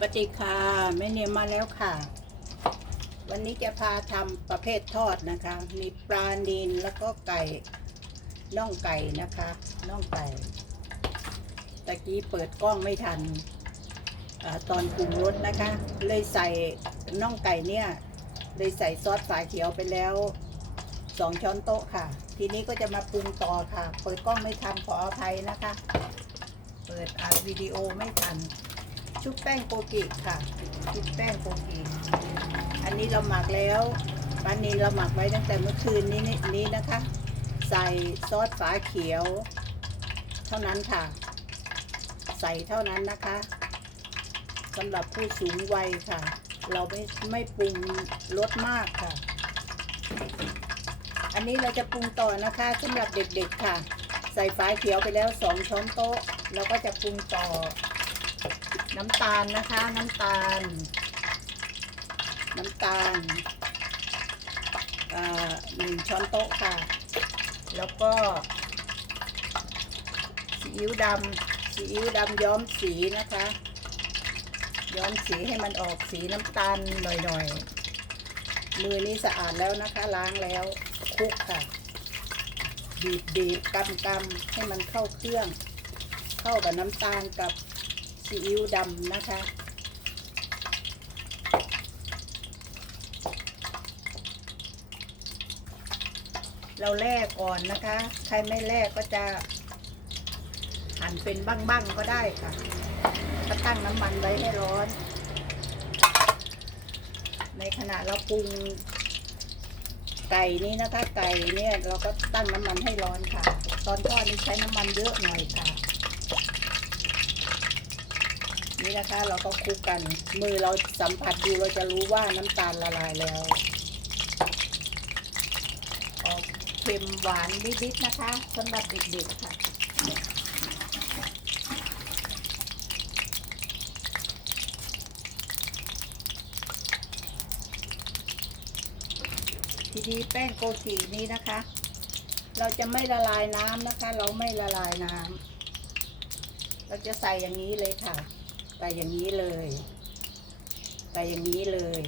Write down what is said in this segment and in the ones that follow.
ปฏิคาแม่เนียมมาแล้วค่ะ วันนี้จะพาทำประเภททอดนะคะ มีปลานินแล้วก็ไก่น่องไก่นะคะน่องไก่ตะกี้เปิดกล้องไม่ทันอตอนปรุงรสนะคะ เลยใส่น่องไก่เนี่ย เลยใส่ซอสฝาเขียวไปแล้วสองช้อนโต๊ะค่ะ ทีนี้ก็จะมาปรุงต่อค่ะ เปิดกล้องไม่ทันขออภัยนะคะ เปิดอัดวิดีโอไม่ทัน ชุบแป้งโกกิค่ะ ชุบแป้งโกกิ อันนี้เราหมักแล้วปลานินเราหมักไว้ตั้งแต่เมื่อคืนนี้นี่นี้นะคะ ใส่ซอสฝาเขียว เท่านั้นค่ะ ใส่เท่านั้นนะคะสำหรับผู้สูงวัยค่ะ เราไม่ไม่ปรุงรสมากค่ะ อันนี้เราจะปรุงต่อนะคะสำหรับเด็กๆค่ะ ใส่ฝาเขียวไปแล้วสองช้อนโต๊ะเราก็จะปรุงต่อ น้ำตาลนะคะ น้ำตาล น้ำตาลอ่าหนึ่งช้อนโต๊ะค่ะ แล้วก็ซีอิ๊วดำซีอิ๊วดำย้อมสีนะคะ ย้อมสีให้มันออกสีน้ำตาลหน่อยๆ มือนี้สะอาดแล้วนะคะ ล้างแล้วคลุกค่ะ บีบบีบกำกำให้มันเข้าเครื่อง เข้ากับน้ำตาลกับ ซีอิ๊วดำนะคะ เราแล่ก่อนนะคะ ใครไม่แล่ก็จะหั่นเป็นบ้างๆก็ได้ค่ะก็ตั้งน้ำมันไว้ให้ร้อน ในขณะเราปรุงไก่นี้นะคะไก่เนี่ยเราก็ตั้งน้ำมันให้ร้อนค่ะ ตอนทอดนี่ใช้น้ำมันเยอะหน่อยค่ะ นี่นะคะ เราก็คลุกกัน มือเราสัมผัสดูเราจะรู้ว่าน้ำตาลละลายแล้วออกเค็มหวานนิดๆนะคะสำหรับเด็กๆค่ะทีนี้แป้งโกจินี้นะคะ เราจะไม่ละลายน้ำนะคะ เราไม่ละลายน้ำเราจะใส่อย่างนี้เลยค่ะ ใส่อย่างนี้เลยใส่อย่างนี้เลย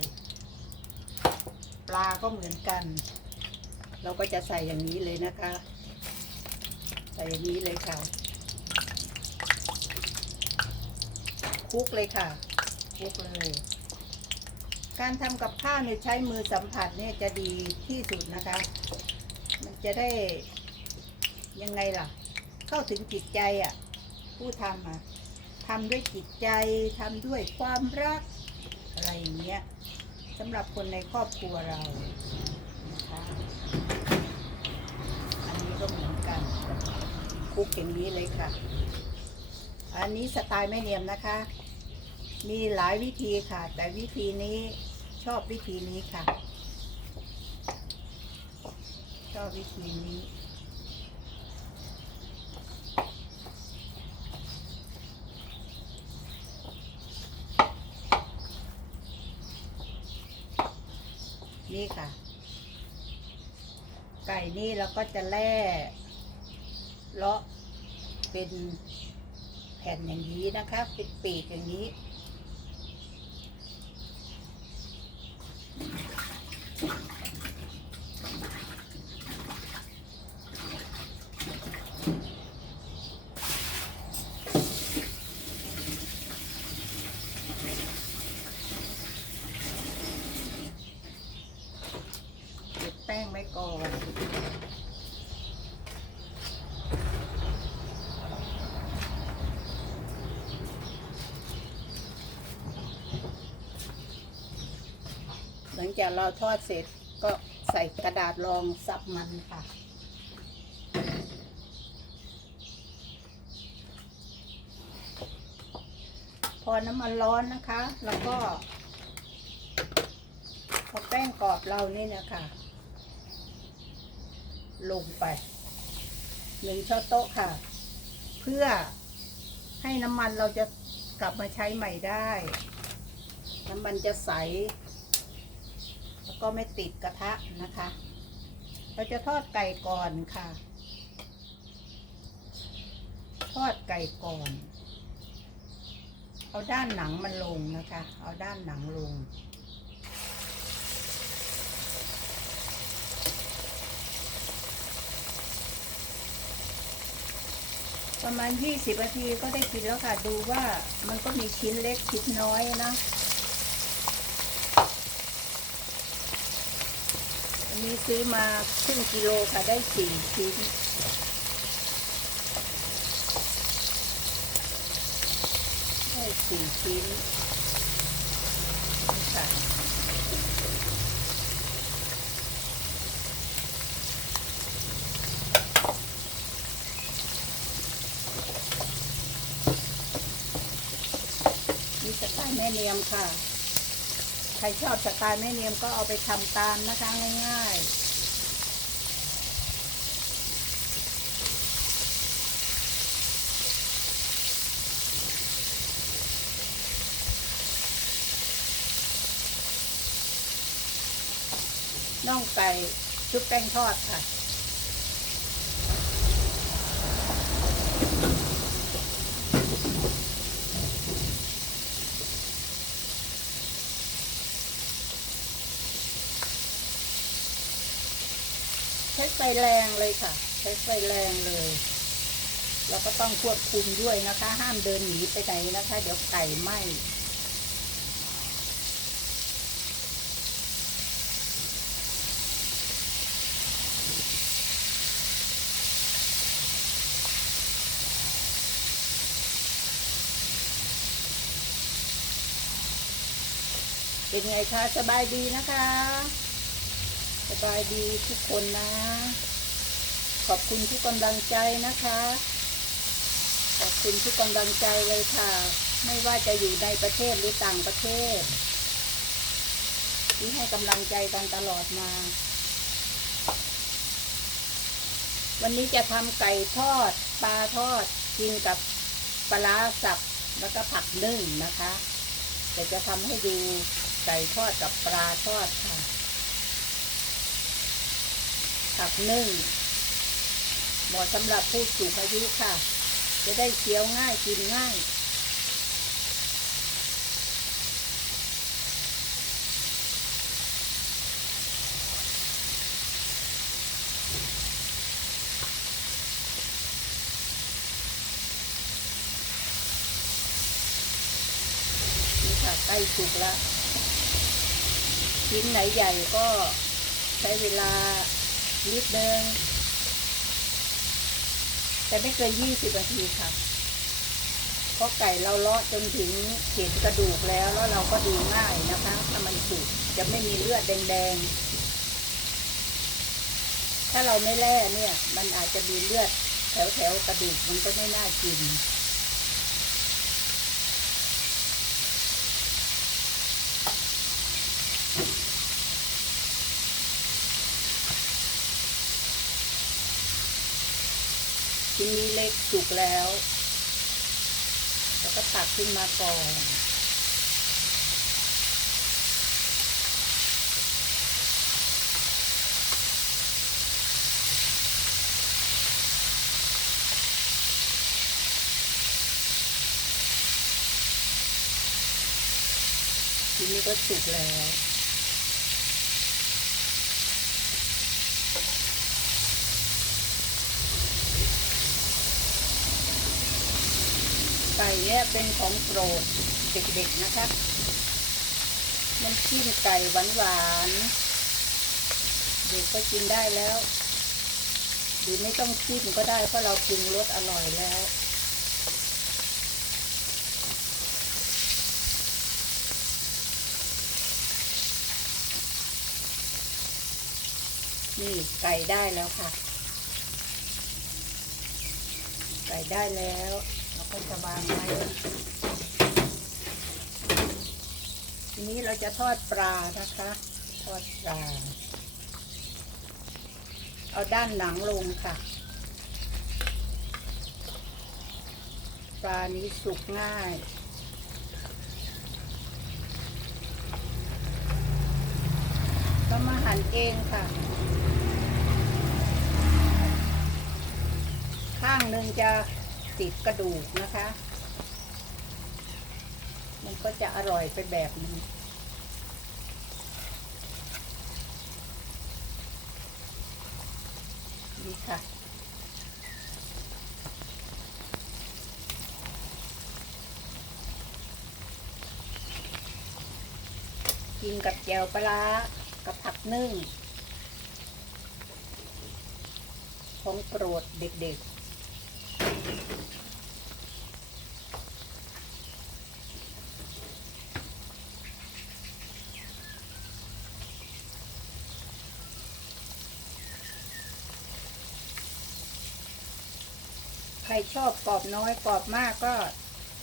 ปลาก็เหมือนกัน เราก็จะใส่อย่างนี้เลยนะคะ ใส่อย่างนี้เลยค่ะคลุกเลยค่ะคลุกเลย การทำกับข้าวเนี่ยใช้มือสัมผัสเนี่ยจะดีที่สุดนะคะ มันจะได้ยังไงล่ะ เข้าถึงจิตใจอะ ผู้ทำอะ ทำด้วยจิตใจทำด้วยความรัก อะไรอย่างเงี้ยสำหรับคนในครอบครัวเรานะคะอันนี้ก็เหมือนกันคลุกอย่างนี้เลยค่ะ อันนี้สไตล์แม่เนียมนะคะ มีหลายวิธีค่ะ แต่วิธีนี้ชอบวิธีนี้ค่ะ ชอบวิธีนี้ นี่ค่ะ ไก่นี่เราก็จะแล่เลาะเป็นแผ่นอย่างนี้นะคะ เป็นปีกอย่างนี้ เก็บแป้งไว้ก่อน หลัง จากเราทอดเสร็จก็ใส่กระดาษรองซับมันค่ะพอน้ำมันร้อนนะคะ แล้วก็พอแป้งกรอบเรานี่นะคะ ลงไปหนึ่งช้อนโต๊ะค่ะ เพื่อให้น้ำมันเราจะกลับมาใช้ใหม่ได้ น้ำมันจะใส แล้วก็ไม่ติดกระทะนะคะ เราจะทอดไก่ก่อนค่ะ ทอดไก่ก่อน เอาด้านหนังมันลงนะคะ เอาด้านหนังลงประมาณ 20นาทีก็ได้กินแล้วค่ะ ดูว่ามันก็มีชิ้นเล็กชิ้นน้อยนะ นี้ซื้อมาครึ่งกิโลค่ะได้สี่ชิ้นได้สี่ชิ้นค่ะนี่สไตล์แม่เนียมค่ะ ใครชอบสไตล์แม่เนียมก็เอาไปทำตามนะคะง่ายๆน่องไก่ชุบแป้งทอดค่ะ ช้ไฟแรงเลยค่ะ ใช้ไฟแรงเลย เราก็ต้องควบคุมด้วยนะคะ ห้ามเดินหนีไปไหนนะคะ เดี๋ยวไก่ไหม้เป็นไงคะ สบายดีนะคะ สบายดีทุกคนนะ ขอบคุณทุกกำลังใจนะคะ ขอบคุณทุกกำลังใจเลยค่ะ ไม่ว่าจะอยู่ในประเทศหรือต่างประเทศ ที่ให้กำลังใจกันตลอดมา วันนี้จะทำไก่ทอด ปลาทอดกินกับปลาร้าสับแล้วก็ผักนึ่งนะคะเดี๋ยวจะทำให้ดูไก่ทอดกับปลาทอดค่ะ ผักนึ่งเหมาะสำหรับผู้สูงอายุค่ะ จะได้เคี้ยวง่ายกินง่ายค่ะใกล้สุกแล้ว ชิ้นไหนใหญ่ก็ใช้เวลา นิดนึงแต่ไม่เกินยี่สิบนาทีค่ะเพราะไก่เราเลาะจนถึงเศษกระดูกแล้วแล้วเราก็ดูง่ายนะคะถ้ามันสุกจะไม่มีเลือดแดงๆ ถ้าเราไม่แล่เนี่ย มันอาจจะมีเลือดแถวๆกระดูกมันก็ไม่น่ากิน ชิ้นนี้เล็กสุกแล้ว แล้วก็ตักขึ้นมาก่อนชิ้นนี้ก็สุกแล้ว ไก่เนี่ยเป็นของโปรดเด็กๆนะคะน้ำจิ้มไก่หวานๆเด็กก็กินได้แล้วหรือไม่ต้องจิ้มก็ได้เพราะเราปรุงรสอร่อยแล้วนี่ไก่ได้แล้วค่ะ ไก่ได้แล้ว ก็จะวางไว้ทีนี้เราจะทอดปลานะคะ ทอดปลา เอาด้านหนังลงค่ะ ปลานี้สุกง่ายก็มาหั่นเองค่ะ ข้างหนึ่งจะ ติดกระดูกนะคะ มันก็จะอร่อยไปแบบนึงนี่ค่ะกินกับแจวปลากับผักนึ่ง ของโปรดเด็กๆ ชอบกรอบน้อยกรอบมากก็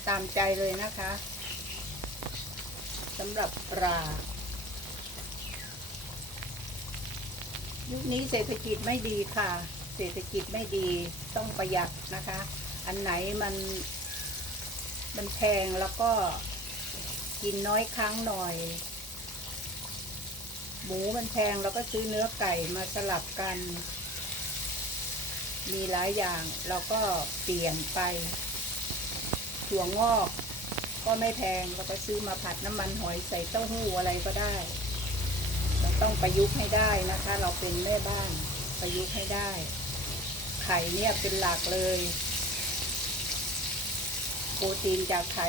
ตามใจเลยนะคะสำหรับปลายุคนี้เศรษฐกิจไม่ดีค่ะ เศรษฐกิจไม่ดีต้องประหยัดนะคะ อันไหนมัน มันแพงแล้วก็กินน้อยครั้งหน่อย หมูมันแพงเราก็ซื้อเนื้อไก่มาสลับกัน มีหลายอย่างเราก็เปลี่ยนไป ถั่วงอก ก็ไม่แพงเราก็ซื้อมาผัดน้ำมันหอยใส่เต้าหู้อะไรก็ได้ เราต้องประยุกต์ให้ได้นะคะ เราเป็นแม่บ้านประยุกต์ให้ได้ ไข่เนี่ยเป็นหลักเลย โปรตีนจากไข่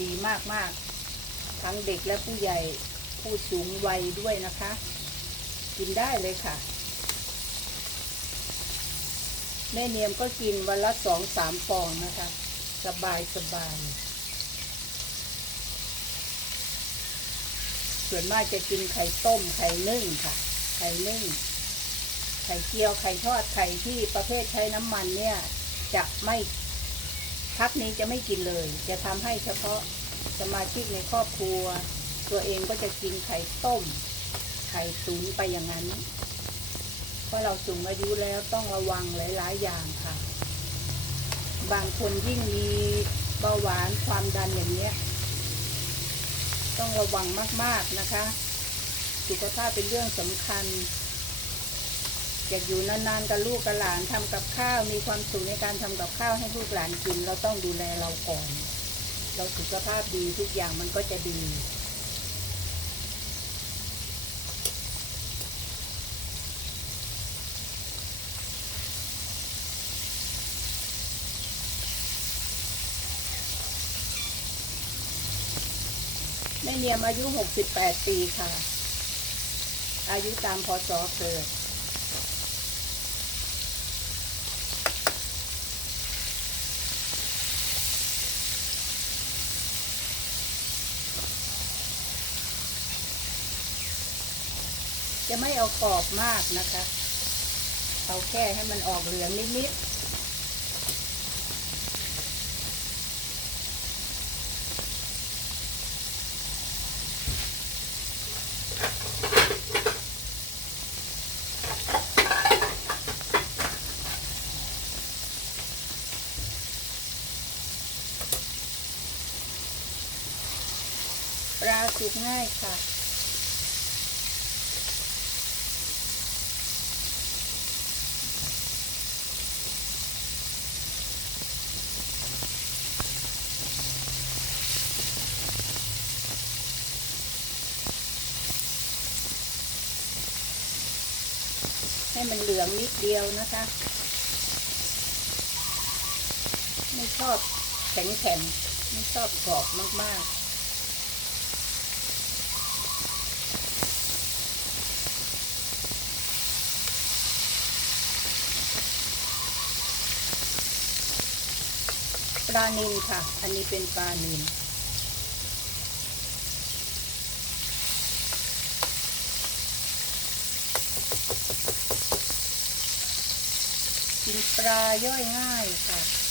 ดีมากมากๆทั้งเด็กและผู้ใหญ่ผู้สูงวัยด้วยนะคะ กินได้เลยค่ะ แม่เนียมก็กินวันละสองสามฟองนะคะ สบายสบาย ส่วนมากจะกินไข่ต้มไข่นึ่งค่ะ ไข่นึ่ง ไข่เจียวไข่ทอดไข่ที่ประเภทใช้น้ำมันเนี่ย จะไม่พักนี้จะไม่กินเลย จะทำให้เฉพาะสมาชิกในครอบครัว ตัวเองก็จะกินไข่ต้ม ไข่ตุ๋นไปอย่างนั้น ราะเราสูงอายุแล้วต้องระวังหลาย ๆ อย่างค่ะ บางคนยิ่งมีเบาหวานความดันอย่างเนี้ย ต้องระวังมาก ๆ นะคะ สุขภาพเป็นเรื่องสำคัญอยากอยู่นานๆกับลูกกับหลานทำกับข้าวมีความสุขในการทำกับข้าวให้ลูกหลานกิน เราต้องดูแลเราก่อน เราสุขภาพดีทุกอย่างมันก็จะดี ม่เนียมอายุ 68 ปีค่ะ อายุตามพศเกิดจะไม่เอากรอบมากนะคะ เอาแค่ให้มันออกเหลืองนิดๆ ปลาสุกง่ายค่ะให้มันเหลืองนิดเดียวนะคะ ไม่ชอบแข็งๆไม่ชอบกรอบมากๆ ลานิลค่ะ อันนี้เป็นปลานิลกินปลาย่อยง่ายค่ะ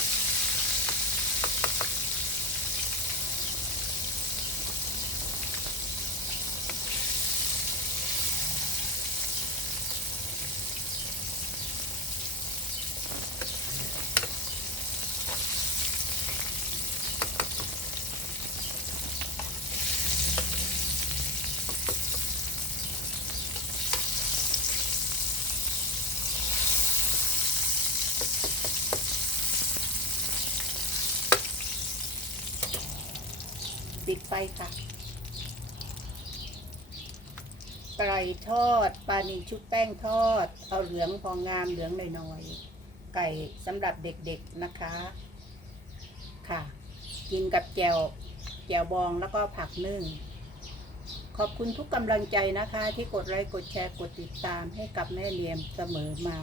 ไฟค่ะไก่ทอดปลานิลชุบแป้งทอด เอาเหลืองพองามเหลืองหน่อยๆ ไก่สำหรับเด็กๆนะคะ ค่ะ กินกับแจวแจวบองแล้วก็ผักนึ่ง ขอบคุณทุกกำลังใจนะคะ ที่กดไลค์กดแชร์กดติดตามให้กับแม่เลียมเสมอมา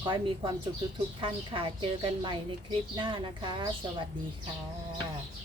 ขอให้มีความสุขทุกๆท่านค่ะ เจอกันใหม่ในคลิปหน้านะคะ สวัสดีค่ะ